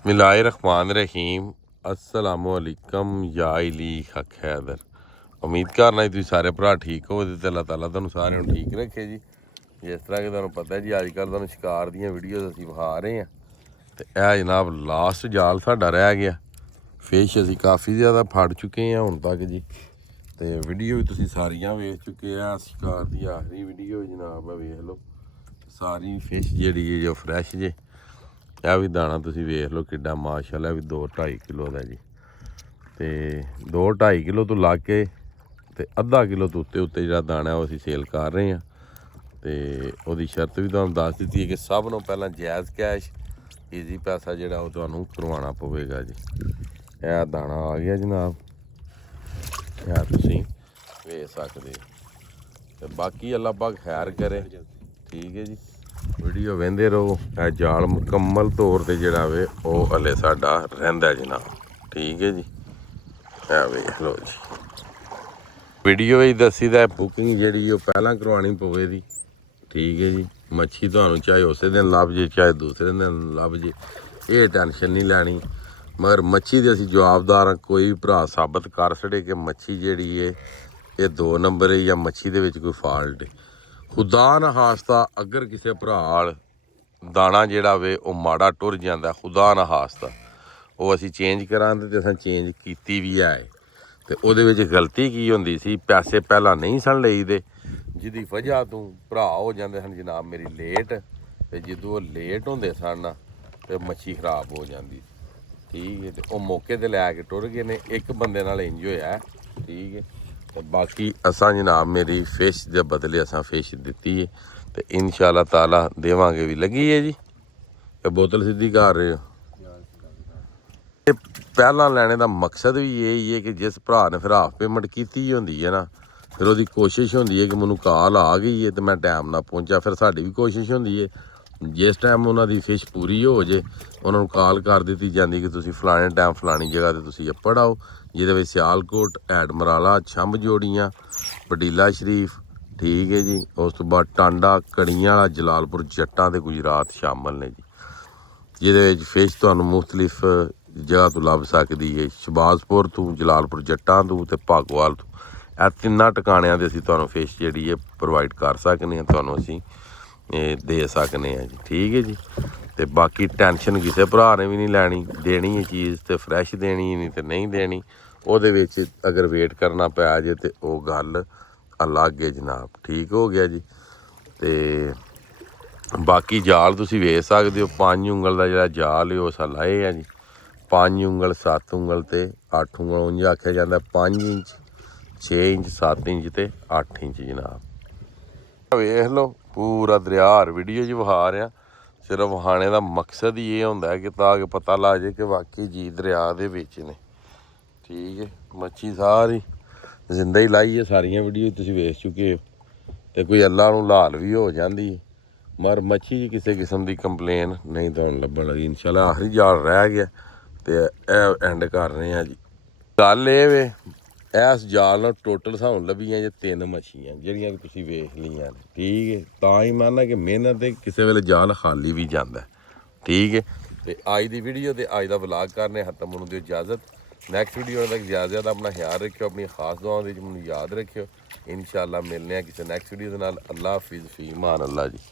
बिस्मिल्लाहिर्रहमानिर्रहीम अस्सलामुअलैकुम या इली हक हैदर। उम्मीद करना जी तुम सारे भरा ठीक हो तो अल्लाह ताला तुहानू सारिਆਂ ਨੂੰ ठीक रखे जी। जिस तरह कि तुहानू पता है जी अजकल तुहानू शिकार दी वीडियोज़ असीं विखा रहे हैं। तो यह जनाब लास्ट जाल साडा रह गया। फिश असीं काफ़ी ज़्यादा फड़ चुके हैं हुण तक जी। तो वीडियो भी तुसीं सारियां वेख चुके हैं। शिकार की आखिरी वीडियो जनाब वेख लो सारी फिश जी जो फ्रैश जे। यह भी दाना तुसीं वेख लो किड्डा माशाअल्लाह भी 2-2.5 किलो का जी। तो 2-2.5 किलो तो ला के ते अद्धा किलो तो उत्ते उत्ते जिहड़ा दाना है असीं सेल कर रहे हैं। तो वो शर्त भी तुहानू दस दी है कि सब नूं पहलां जायज़ कैश ईजी पैसा जिहड़ा वो तुहानू करवाना पवेगा जी। यह दाना आ गया जनाब, यह तुसीं वेख सकदे हो। ते बाकी अल्लाह पाक खैर करे, ठीक है जी। वीडियो वेंदे रहो। जाल मुकम्मल तौर पर जिहड़ा वे वो हले साडा रहिंदा जनाब, ठीक है जी। वेख लो जी वीडियो दसी दा बुकिंग जी पहला करवानी पवेगी, ठीक है जी। मच्छी तुहानू चाहे उस दिन लभ जे चाहे दूसरे दिन लभ जे, ये टेंशन नहीं लैनी। मगर मच्छी दे असीं जवाबदार हाँ। कोई भरा साबित कर छड़े कि मच्छी जिहड़ी है ये 2 नंबर है या मच्छी दे विच कोई फॉल्ट है, खुदा ना खास्ता अगर किसी भरा दाना जिहड़ा वे वो माड़ा टुर जांदा, खुदा ना खास्ता वो असीं चेंज करांदे ते असां चेंज कीती भी है। तो ਉਹਦੇ ਵਿੱਚ गलती की ਹੁੰਦੀ ਸੀ, पैसे ਪਹਿਲਾਂ नहीं सन ਲਈਦੇ ਜਿਹਦੀ वजह ਤੋਂ ਭਰਾ हो ਜਾਂਦੇ ਹਨ जनाब मेरी लेट। ਤੇ ਜਦੋਂ ਉਹ ਲੇਟ ਹੁੰਦੇ ਸਨ ਤੇ ਮੱਛੀ ਖਰਾਬ ਹੋ ਜਾਂਦੀ ਸੀ, ठीक है। तो ਉਹ मौके ਤੇ ਲੈ ਕੇ ਟੁਰ ਗਏ ਨੇ, ਇੱਕ ਬੰਦੇ ਨਾਲ ਇੰਜ ਹੋਇਆ, ठीक है। तो बाकी असां जनाब मेरी फिश के बदले असां फिश दिती है तो इंशाअल्लाह ताला देवांगे भी। लगी है जी ये बोतल सीधी कर रहे हो। पहला लैने का मकसद भी यही है कि जिस भरा ने फिर हाफ पेमेंट की होंगी है ना, फिर वो कोशिश होंगी है कि मैनू कॉल आ गई है तो मैं टाइम ना पहुँचा। फिर साड़ी भी कोशिश होंगी है जिस टाइम उन्होंने फिश पूरी हो जाए उन्होंने कॉल कर दी जाती कि तुसीं फलाने टाइम फलानी जगह पर तुसीं अप्पड़ आओ, जिहदे सियालकोट ऐडमराला छंभ जोड़ियाँ बडीला शरीफ, ठीक है जी। उस तो बाद टांडा कड़ियां वाला जलालपुर जट्टां ते गुजरात शामिल ने जी, जिहदे फिश तुहानू मुख्तलिफ जगह तो लभ सकती है। शबाजपुर तो जलालपुर जट्टां तो ते भागोवाल तो यह तिन्ना टिकाणियां ते असीं तुहानू फिश जिहड़ी है प्रोवाइड कर सकने हैं, तुहानू असीं दे सकने हैं जी, ठीक है जी। तो बाकी टेंशन किसी भरा ने भी नहीं लैनी, देनी है चीज़ तो फ्रैश देनी नहीं तो नहीं देनी। ਉਹਦੇ ਵਿੱਚ अगर वेट करना पै जाए तो वो गल अलग है जनाब, ठीक हो गया जी। तो बाकी जाल तुसीं वेख सकदे हो 5 ਉਂਗਲ का जिहड़ा जाल है वो असां लाए है जी। 5 ਉਂਗਲ 7 ਉਂਗਲ ते 8 ਉਂਗਲ उंज आख्या जाता 5 इंच 6 इंच 7 इंच ते 8 इंच जनाब। वेख लो पूरा दरिया हर वीडियो च विखा रहा, सिर्फ विखाने का मकसद ही ये होंदा है कि ताकि पता लग जाए कि वाकई जी दरिया दे विच ने, ठीक है। मच्छी सारी जिंदा ही लाई है, सारिया वीडियो तुसीं वेख चुके हो। तो कोई अल्लाह नूं लाल भी हो जाती है, मगर मच्छी किसी किस्म की कंप्लेन नहीं तुहानूं लभण लगी। इंशाअल्लाह आखिरी जाल रह गया तो एंड कर रहे हैं जी। गल ये वे इस जाल नाल टोटल सानूं लभियां जे 3 मच्छियां जिहड़ियां कि तुसीं वेख लियां ने, ठीक है। तां ही माना कि मेहनत है किसी वेले जाल खाली भी जाता है, ठीक है। तो अज की वीडियो तो अज का व्लॉग करने खत्म होने दी इजाजत। नैक्सट वीडियो तक ज़्यादा अपना ख्याल रखियो, अपनी खास दुआओं मैनूं याद रखियो। इंशाअल्लाह मिलने किसी नैक्सट वीडियो के नाल। अल्लाह हाफिज़, फी मान अल्लाह जी।